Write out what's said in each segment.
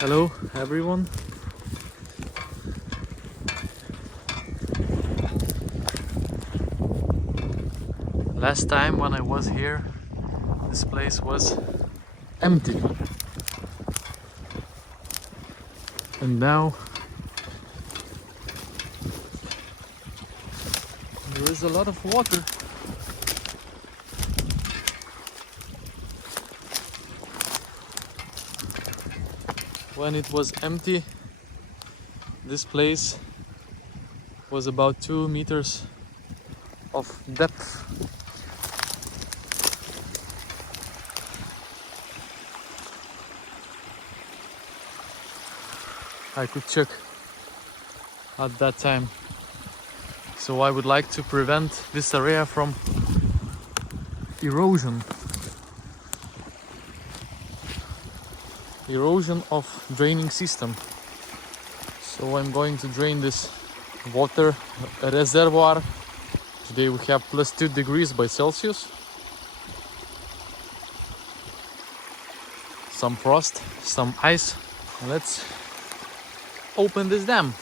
Hello everyone. Last time when I was here, this place was empty. And now there is a lot of water. When it was empty, this place was about 2 meters of depth. I could check at that time. So I would like to prevent this area from erosion. Erosion of draining system. So I'm going to drain this water reservoir. Today we have plus 2 degrees by Celsius. Some frost, some ice. Let's open this dam.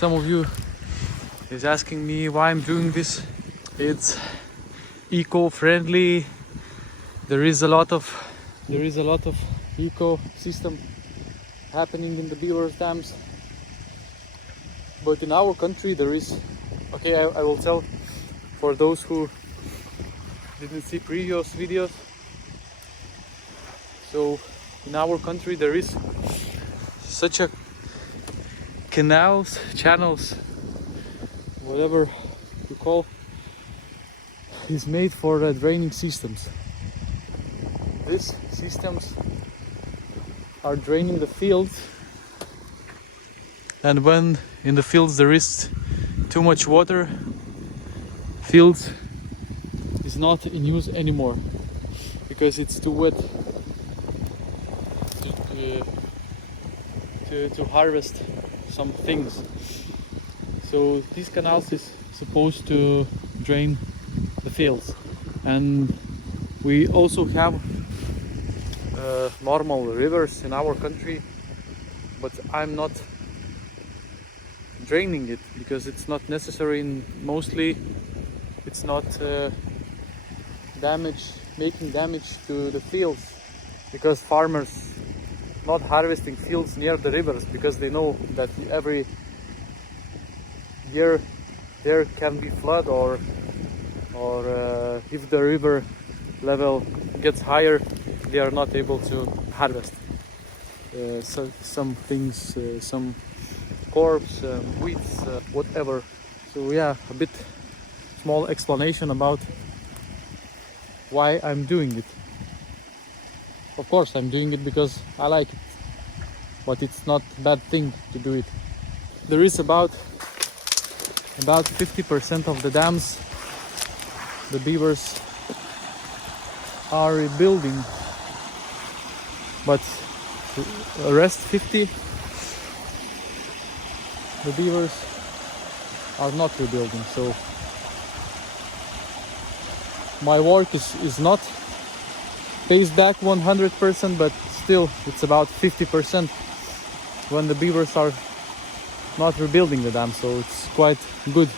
some of you is asking me why I'm doing this. It's eco-friendly. There is a lot of ecosystem happening in the beaver dams. But in our country there is, okay, I will tell for those who didn't see previous videos. So in our country there is such a canals, channels, whatever you call, is made for draining systems. These systems are draining the fields, and when in the fields there is too much water, fields is not in use anymore because it's too wet to harvest some things. So these canals is supposed to drain the fields, and we also have normal rivers in our country, but I'm not draining it because it's not necessary, and mostly it's not making damage to the fields, because farmers not harvesting fields near the rivers because they know that every year there can be flood, or if the river level gets higher, they are not able to harvest so some things, some crops, weeds, whatever. So yeah, a bit small explanation about why I'm doing it. Of course I'm doing it because I like it, but it's not a bad thing to do it. There is about 50% of the dams the beavers are rebuilding, but the rest 50 the beavers are not rebuilding. So my work is not pays back 100%, but still it's about 50% when the beavers are not rebuilding the dam, so it's quite good.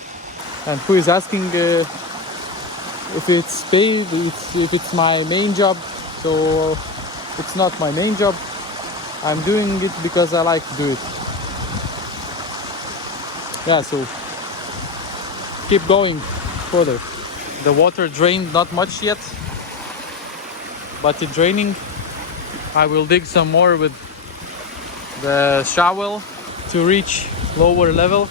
And who is asking if it's paid, if it's my main job? So it's not my main job. I'm doing it because I like to do it. Yeah, so keep going further. The water drained not much yet, but it's draining. I will dig some more with the shovel to reach lower level.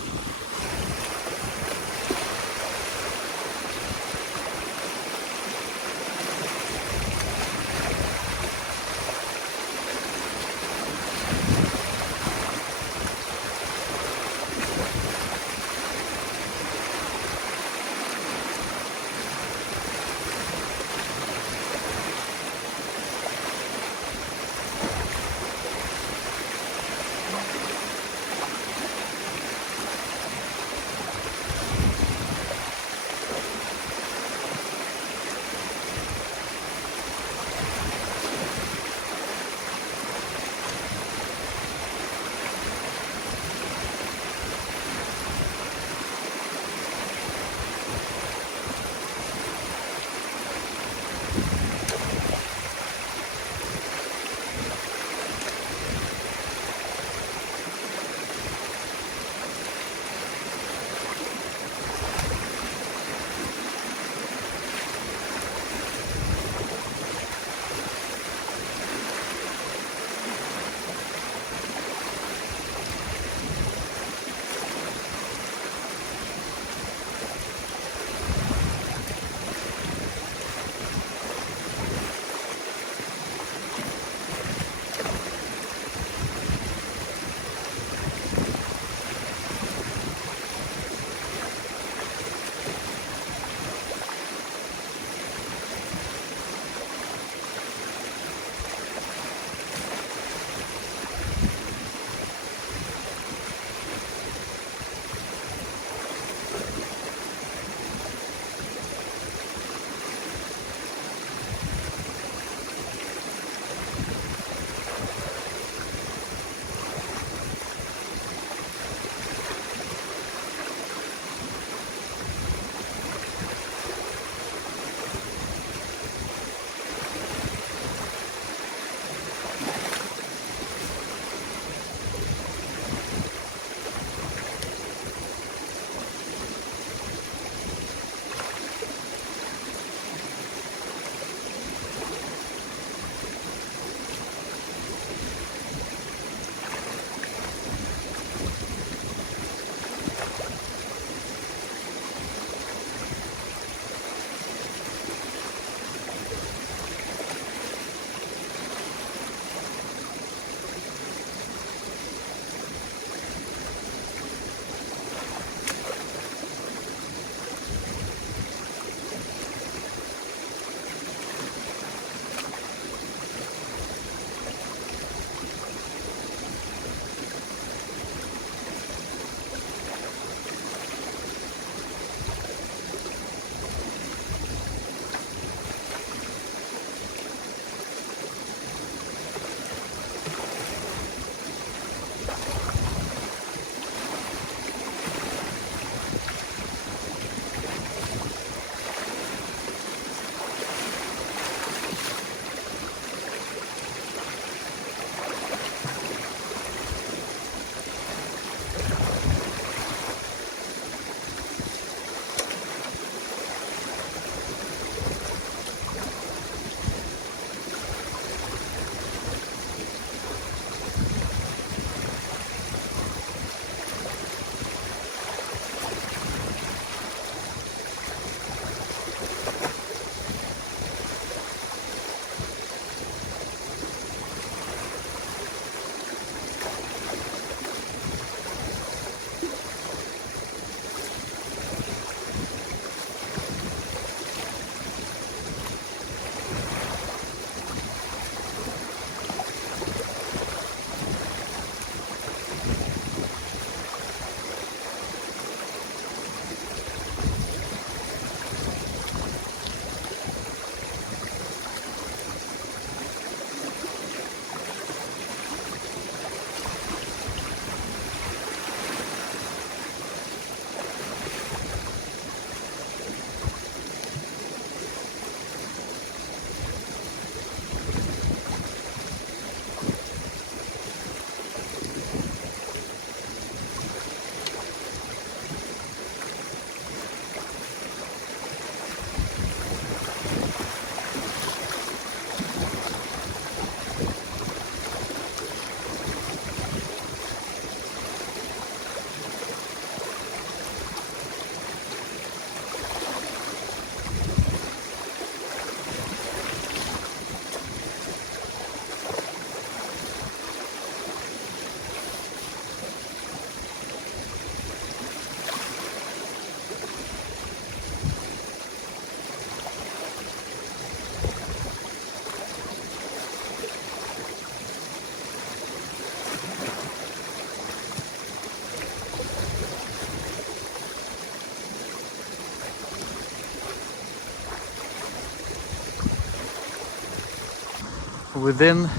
within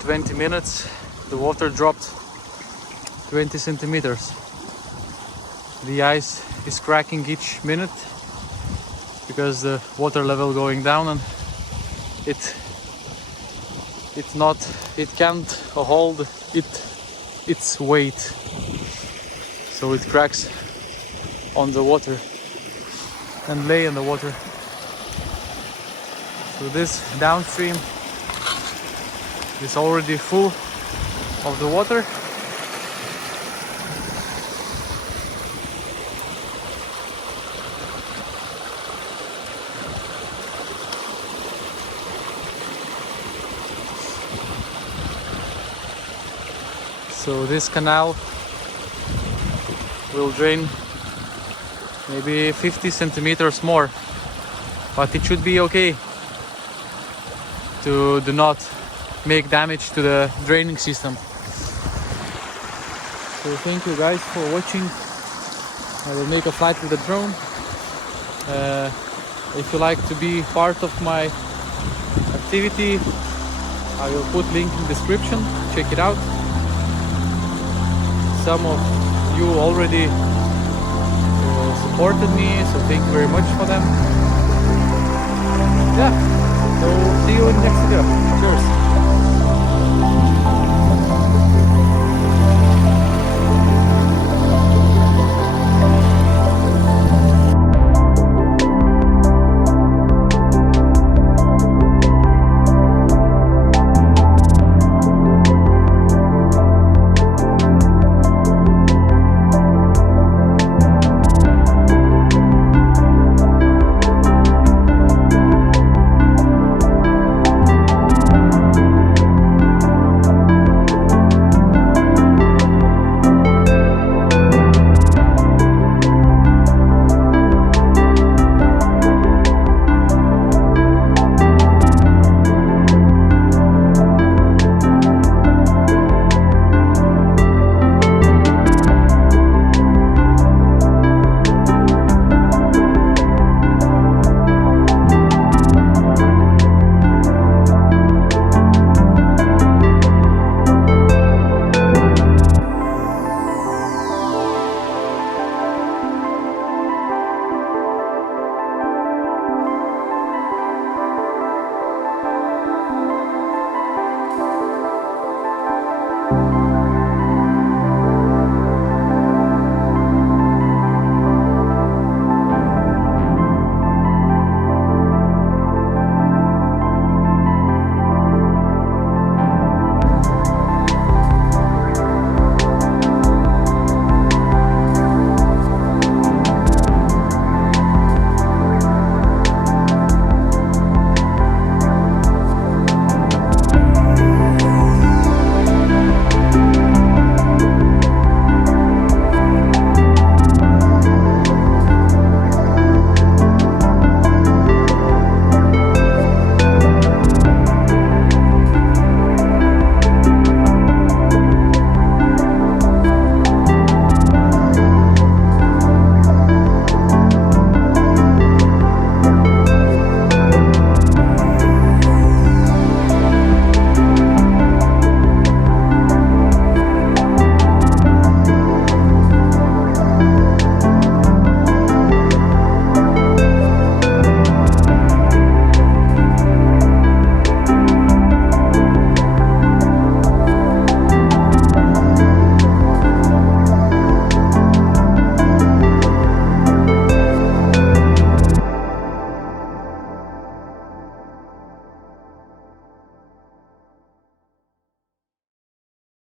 20 minutes the water dropped 20 centimeters. The ice is cracking each minute because the water level going down, and it can't hold its weight, so it cracks on the water and lay in the water. So this downstream is already full of the water. So this canal will drain maybe 50 centimeters more, but it should be okay to do not make damage to the draining system. So thank you guys for watching. I will make a flight with the drone. If you like to be part of my activity, I will put link in description. Check it out. Some of you already supported me, so thank you very much for them. Yeah, so see you in the next video. Cheers.